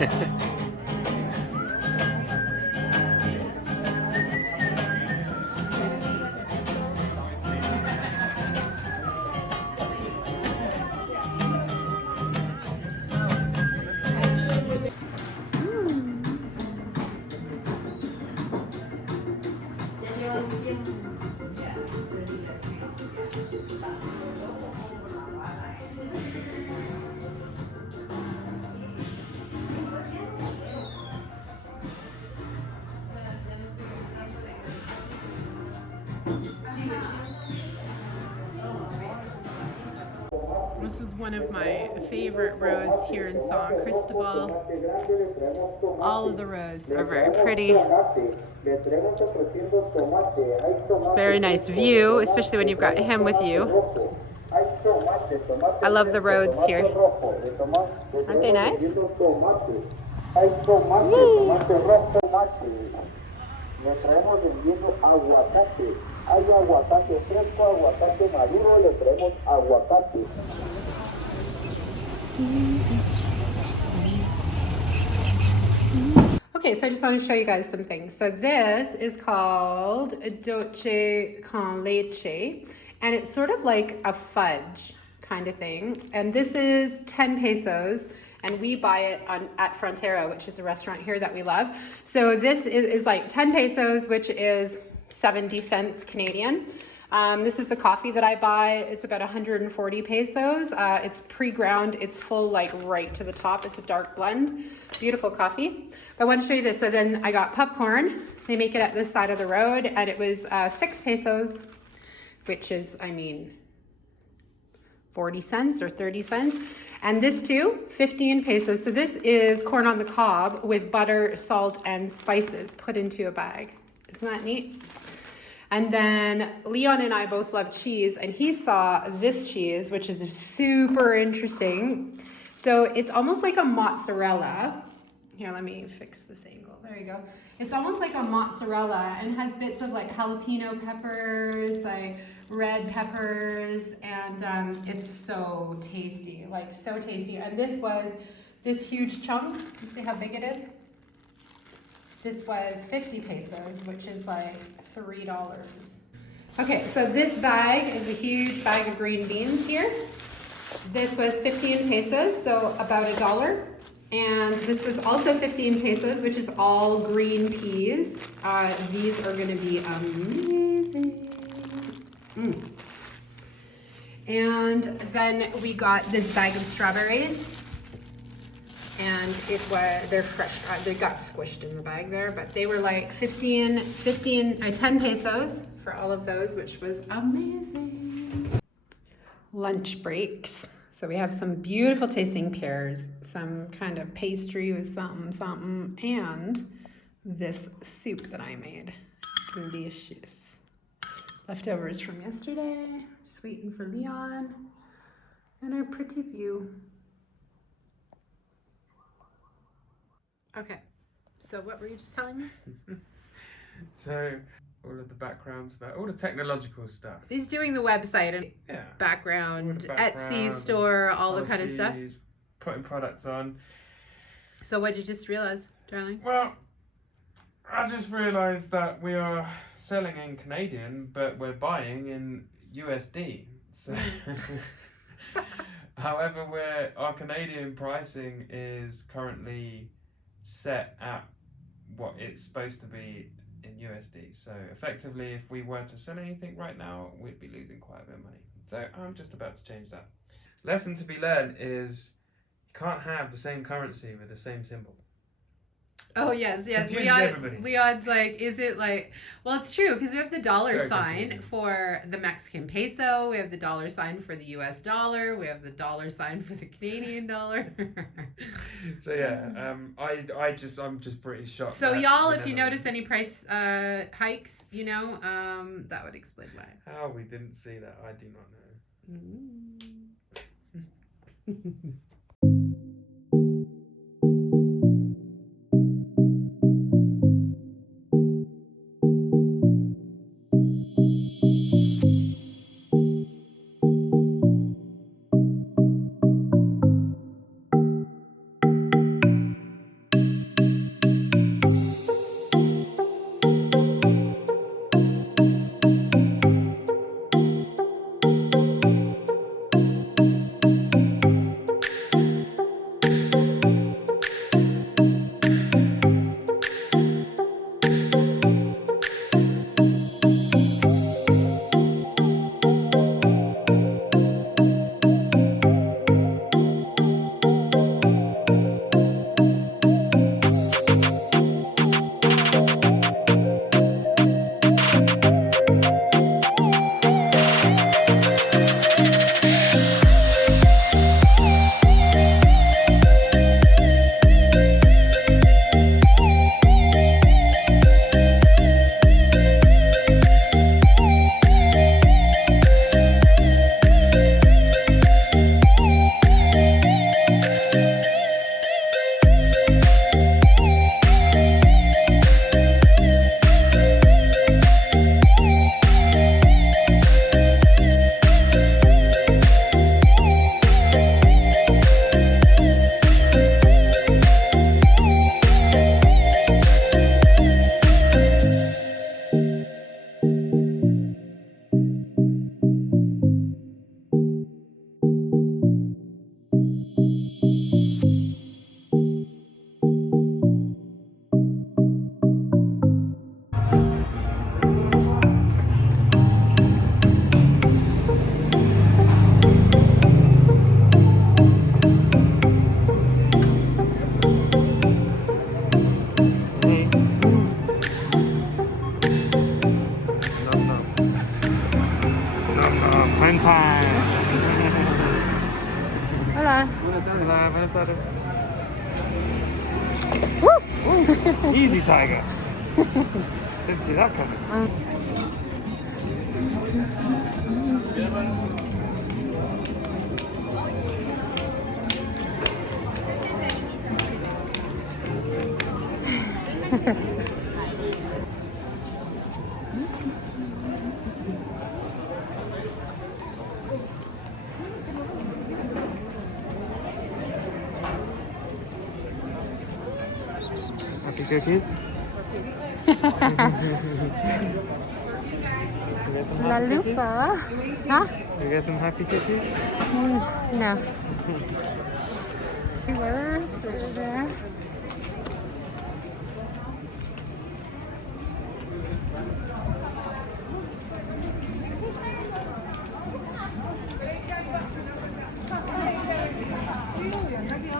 This is one of my favorite roads here in San Cristóbal. All of the roads are very pretty. Very nice view, especially when you've got him with you. I love the roads here. Aren't they nice? Le traemos vendiendo aguacate. Hay aguacate fresco, aguacate maduro, le traemos aguacate. Okay, so I just want to show you guys some things. So this is called dulce con leche, and it's sort of like a fudge kind of thing. And this is 10 pesos. And we buy it at Frontera, which is a restaurant here that we love. So this is like 10 pesos, which is 70 cents Canadian. This is the coffee that I buy. It's about 140 pesos. It's pre-ground. It's full, like right to the top. It's a dark blend. Beautiful coffee. But I want to show you this. So then I got popcorn. They make it at this side of the road, and it was 6 pesos, which is, I mean, 40 cents or 30 cents. And this too, 15 pesos. So this is corn on the cob with butter, salt, and spices put into a bag. Isn't that neat? And then Leon and I both love cheese, and he saw this cheese, which is super interesting. So it's almost like a mozzarella. Here, let me fix this angle. There you go. It's almost like a mozzarella and has bits of like jalapeno peppers, like red peppers, and it's so tasty, like so tasty. And this was this huge chunk. You see how big it is? This was 50 pesos, which is like $3. Okay, so this bag is a huge bag of green beans here. This was 15 pesos, so about $1. And this was also 15 pesos, which is all green peas. These are gonna be amazing. And then we got this bag of strawberries. And they're fresh. They got squished in the bag there, but they were like 10 pesos for all of those, which was amazing. Lunch breaks. So we have some beautiful tasting pears, some kind of pastry with something, and this soup that I made. Delicious. Leftovers from yesterday. Just waiting for Leon. And our pretty view. Okay, so what were you just telling me? So all of the background stuff, all the technological stuff. He's doing the website and background, Etsy store, all the kind of stuff. Putting products on. So what did you just realize, darling? Well, I just realised that we are selling in Canadian, but we're buying in USD. So, however, our Canadian pricing is currently set at what it's supposed to be in USD. So effectively, if we were to sell anything right now, we'd be losing quite a bit of money. So I'm just about to change that. Lesson to be learned is you can't have the same currency with the same symbol. Oh, yes. Leon's like, is it like, well, it's true, because we have the dollar sign for the Mexican peso, we have the dollar sign for the US dollar, we have the dollar sign for the Canadian dollar. So yeah, I'm just pretty shocked. So y'all, if you notice any price hikes, you know, that would explain why. How we didn't see that, I do not know. outside of. Woo! Easy, tiger. Didn't see that coming. Happy cookies? La lupa. Huh? You get some happy cookies? No. Cheers. There.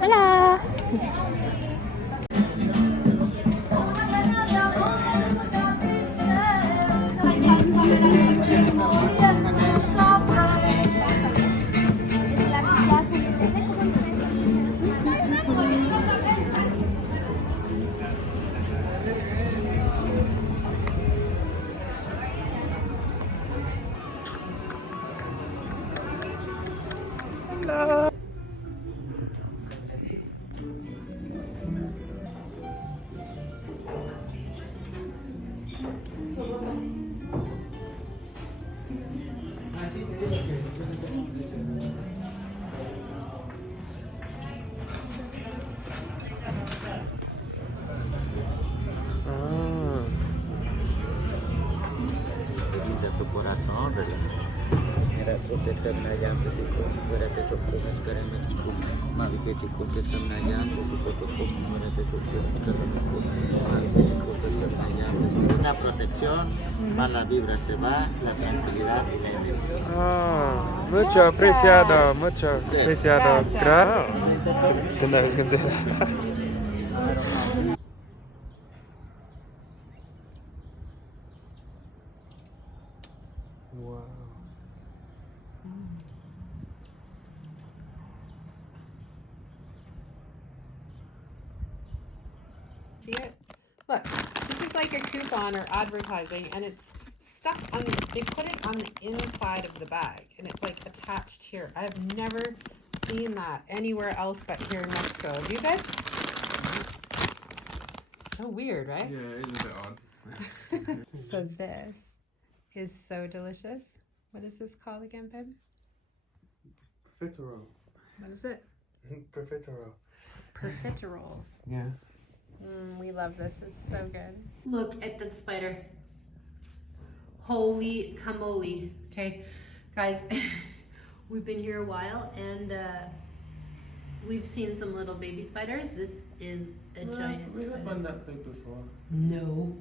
Hola. De tu corazón, ¿verdad? Era protect करना जानते थे को मेरा तो चुप कोशिश करें मैं इसको मावी के चिको protect करना जानते थे को मेरा तो चुप कोशिश करें मैं इसको मावी के चिको protect करना जानते थे una protección mala vibra se va la tranquilidad y la energía Mucho apreciado, mucho apreciado. Didn't know he was going to do that. Wow. See it? Look, this is like a coupon or advertising, and it's stuck on, they put it on the inside of the bag, and it's like attached here. I have never seen that anywhere else but here in Mexico. Have you guys? So weird, right? Yeah, it is a bit odd. So this is so delicious. What is this called again, babe? Profiterole. What is it? Profiterole. Profiterole. Yeah. We love this. It's so good. Look at that spider. Holy camole. Okay, guys, we've been here a while, and we've seen some little baby spiders. This is a giant We have spider. one that big before. No,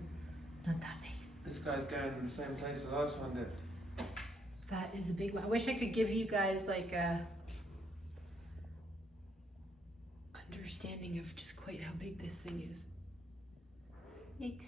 not that big. This guy's going in the same place the last one did. That is a big one. I wish I could give you guys like a understanding of just quite how big this thing is. Yikes.